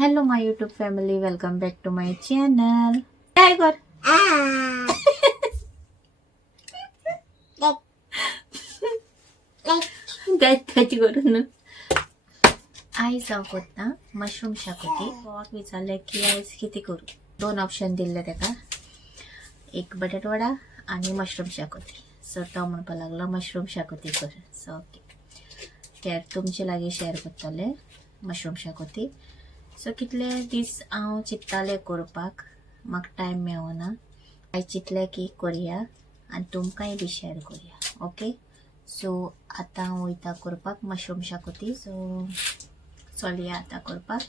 Hello my YouTube family, welcome back to my channel. काय कर त्याची करून आई जाऊ होता मशरूम शाक होती. पवाक विचारले की आज किती करू. 2 ऑप्शन दिले त्याका, एक बटाटवडा आणि मशरूम शाक होती. सो तो म्हणपा लागला मशरूम शाक होती कर. सो ओके, त्यार तुमचे लागी शेअर करतले. मशरूम शाक होती. सो कितले दीस हांव चिंत्तालें करपाक, म्हाका टायम मेळना. हांवें चिंतलें की करया आनी तुमकांय बी शेअर करया. ओके, सो आतां हांव वयता करपाक मशरूम शाकोती. सो चलया आतां करपाक.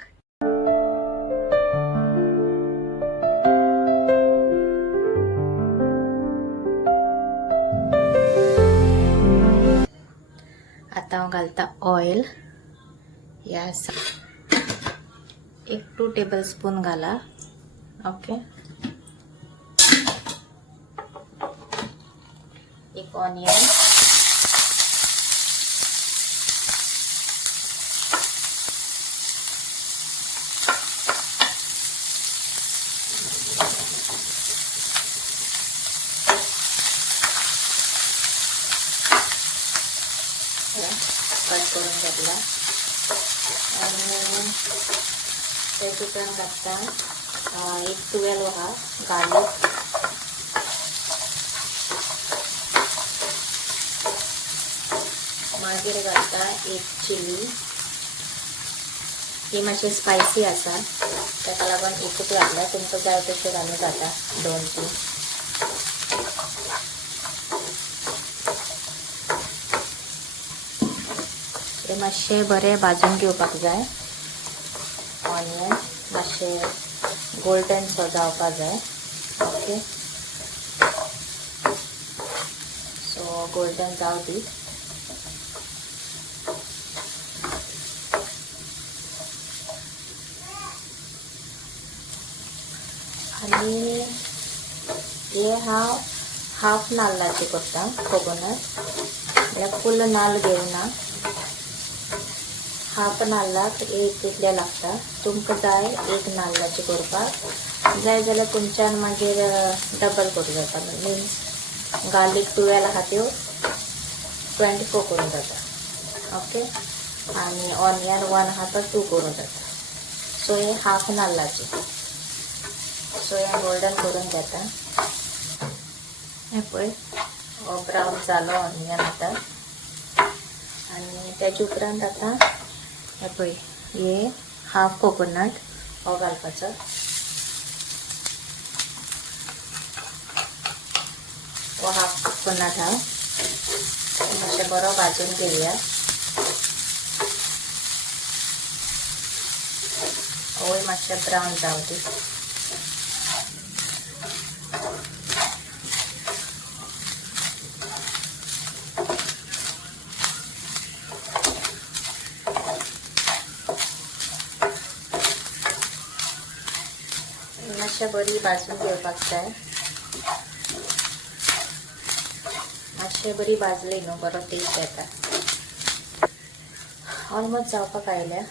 आतां हांव घालता ऑयल. यास एक 2 टेबलस्पून घाला. ओके, एक ऑनियन, कट करून घेतला आणि त्यातून घालता एक 12 गार्लिक, मागीर घालता एक चिली. ही मातशी स्पायसी आसा ताका लागून एकूच घातला. तुमकां जाय तशें घालूं जाता 2-3. ते मातशें बरें भाजून घेवपाक जाय. ऑनियन मातशें गोल्डन सो जावपाक जाय. ओके, सो गोल्डन जाव दी. आणि हे हांव हाफ नाल्लाचे करता. कोकोनट म्हळ्यार फुल नाल्ल घेवना, हाफ नाल्लाक एक इतले लागता. तुमकां जाय एक नाल्लाचे करपाक जाय जाल्यार तुमच्यान मागीर डबल करूं जाता. मिन्स गार्लीक 12 आहा त्यो 24 करूं जाता. ओके, आणि ऑनियन 1 आहा तो 2 करूं जाता. सो हे हाफ नाल्लाचे. सो हे गोल्डन करून घेता. हे पळय ब्रावन जालो ऑनियन आतां. आणि त्याच्या उपरांत आतां हे पळय हे हाफ कोकोनट हो घालपाचो. हो हाफ कोकोनट हा मातशें बरो भाजून घेवया. होय मातशें ब्रावन जावं दी. मातशें बरी भाजून घेवपाक जाय. मातशें बरी भाजली न्हू बरो टेस्ट येता. ऑलमोस्ट जावपाक आयल्या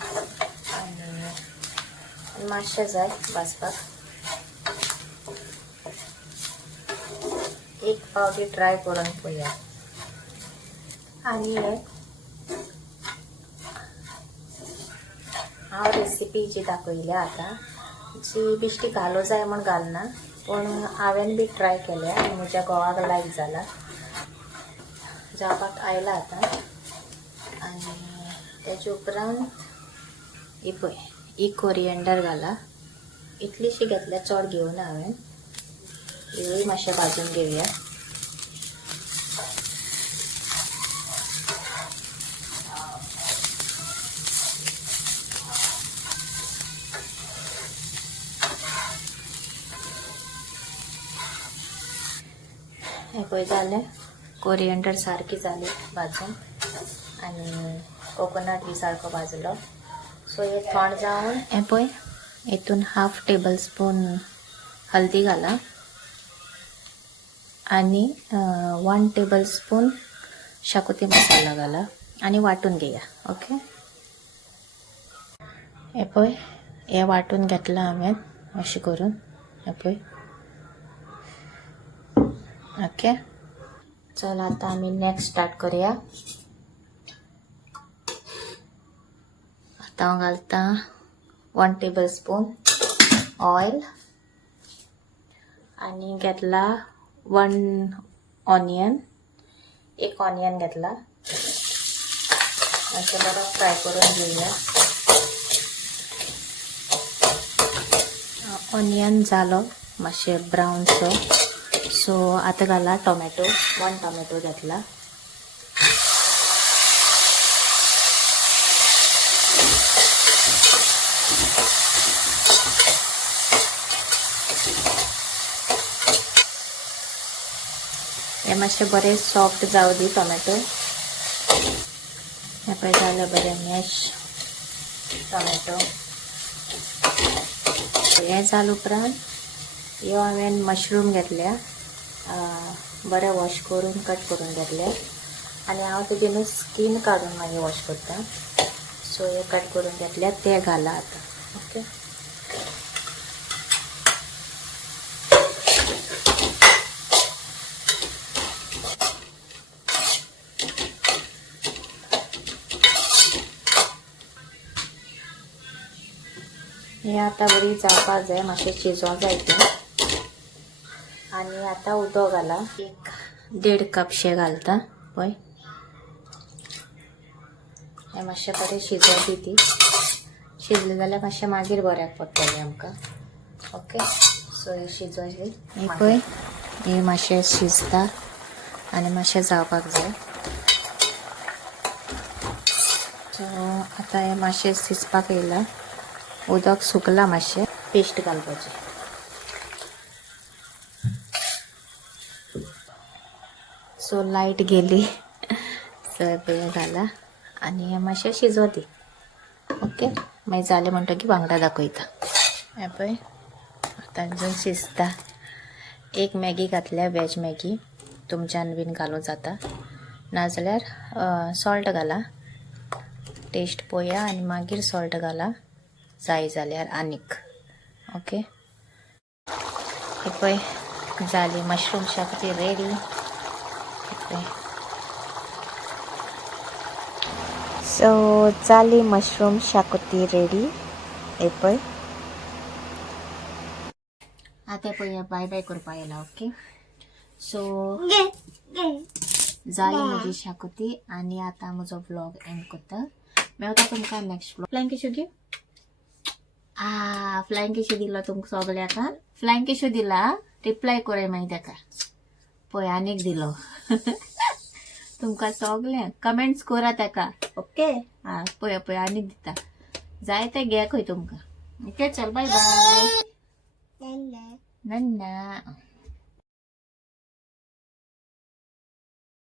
आनी मातशें जाय भाजपाक. एक पावटी ट्राय करून पळोवया. आनी हे हांव रेसिपी जी दाखयल्या आतां जी बिश्टी घालो जाय म्हण घालना, पूण हांवें बी ट्राय केल्या आनी म्हज्या घोवाक लायक जाला. जावपाक आयला आतां. आनी तेजे उपरांत ही पळय ही कोरिएंडर घाला. इतलीशी घेतल्या, चड घेवना हांवें. हिवूय मातशें भाजून घेवया. हे पळय जालें. कोरिएंडर सारकी जाली भाजून आनी कोकोनट बी सारको भाजलो. सो हे थंड जावन हे पळय हितून हाफ टेबलस्पून हल्दी घाला आनी 1 टेबलस्पून शाकोती मसाला घाला आणि वाटून घेया. ओके, हे पळय हे वाटून घेतला हांवें अशें करून हे पळय. ओके चल आता आम्ही नेक्स्ट स्टार्ट करूया. आता हांव घालता 1 टेबलस्पून ऑयल आणि घेतला 1 ऑनियन. एक ऑनियन घेतला. असं बरं फ्राय करून घेऊया. ऑनियन झालं मातशें ब्राऊनसो. सो आता घाला टोमॅटो. 1 टोमॅटो घेतला. हे मातशे बरे सॉफ्ट जाऊ दी टोमॅटो. हे पळय झालं बरें मॅश टोमॅटो. हे जाले उपरांत ह्यो हांवें मशरूम घेतल्या. बरें वॉश करून कट करून घेतल्या आनी हांव तेजे न्हू स्कीन काडून मागीर वॉश करता. सो हे कट करून घेतल्या ते घाला आता. ओके हे आता बरी जावपाक जाय. मातशें शिजोवंक जाय तें. आनी आता उदक घाला. 1.5 कपशे घालता पळय. हे मातशें बरें शिजोवं दी ती. शिजलें जाल्यार मातशें मागीर बऱ्याक पडटलें आमकां. ओके सो हे शिजोवचें. हे पळय हे मातशें शिजता आनी मातशें जावपाक जाय. सो आतां हे मातशें शिजपाक येयलां. उदक सुकलां मातशें. पेस्ट घालपाचें. सो लायट गेली. सो हे घाला आनी हे मातशें शिजोव दी. ओके मागीर जालें म्हणटकीर वांगडा दाखयता. हे पळय आतां अजून शिजता. 1 मॅगी घातल्या वॅज मॅगी. तुमच्यान बीन घालूं जाता नाजाल्यार सॉल्ट घाला. टेस्ट पळोवया आनी मागीर सॉल्ट घाला जाय जाल्यार आनीक. ओके हे पळय जाली मशरूम शाकोती रेडी. सो जाली मशरूम शाकोती रेडी. हे पळय आतां पळय बाय बाय करपा येयला. ओके सो जाली म्हजी शाकोती आनी आतां म्हजो व्लॉग एंड करता. मेळटा तुमकां नेक्स्ट व्लॉग. फ्लायंग किशू दी. फ्लायंग किशू दिला तुमकां सगळ्याक. फ्लायंग किशू दिला रिप्लाय करूय मागीर ताका. पळय आनीक दिलो. तुमकां सगळ्यांक कमेंट्स करा ताका. ओके पळय पळय आनीक दिता. जाय तें घे खंय तुमकां. ओके चल बाय बाय. नन्ना